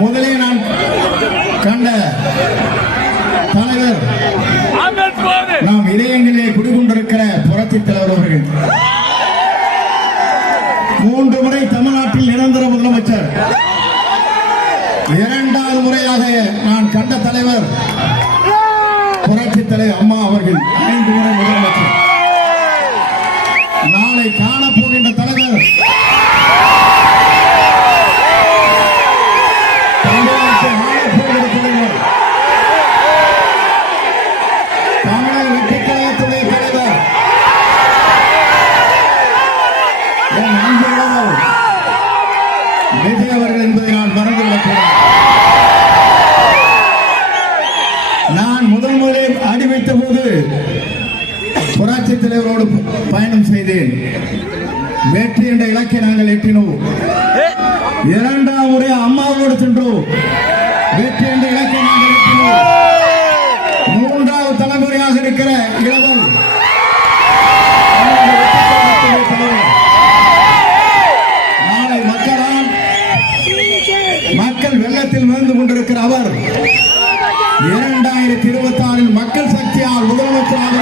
முதலில் நான் கண்ட தலைவர் நாம் இதயங்களிலே குடிகொண்டிருக்கிற புரட்சி தலைவர் அவர்கள் 3 முறை தமிழ்நாட்டில் நிரந்தர முதலமைச்சர், 2வது முறையாக நான் கண்ட தலைவர் புரட்சி தலைவர் அம்மா அவர்கள் 5 முறை முதலமைச்சர். நாளை காணப்போகின்ற தலைவர் தமிழக வெற்றி கழகத்துடைய தலைவர் என் அன்பு இளவல் விஜய் அவர்கள் என்பதை நான் மறந்துவிடக்கூடாது. நான் முதலில் அடி வைத்த போது புரட்சி தலைவரோடு பயணம் செய்தேன். வெற்றி என்ற இலக்கை நாங்கள் எட்டினோம். 2வது முறை அம்மாவோடு சென்றோம். வெற்றி என்ற இலக்கை நாங்கள் எட்டினோம். 3வது தலைமுறையாக இருக்கிற இளவல் நாளை மக்கள் வெள்ளத்தில் மிதந்து கொண்டிருக்கிற அவர் 2026 மக்கள் சக்தியால் முதலமைச்சராக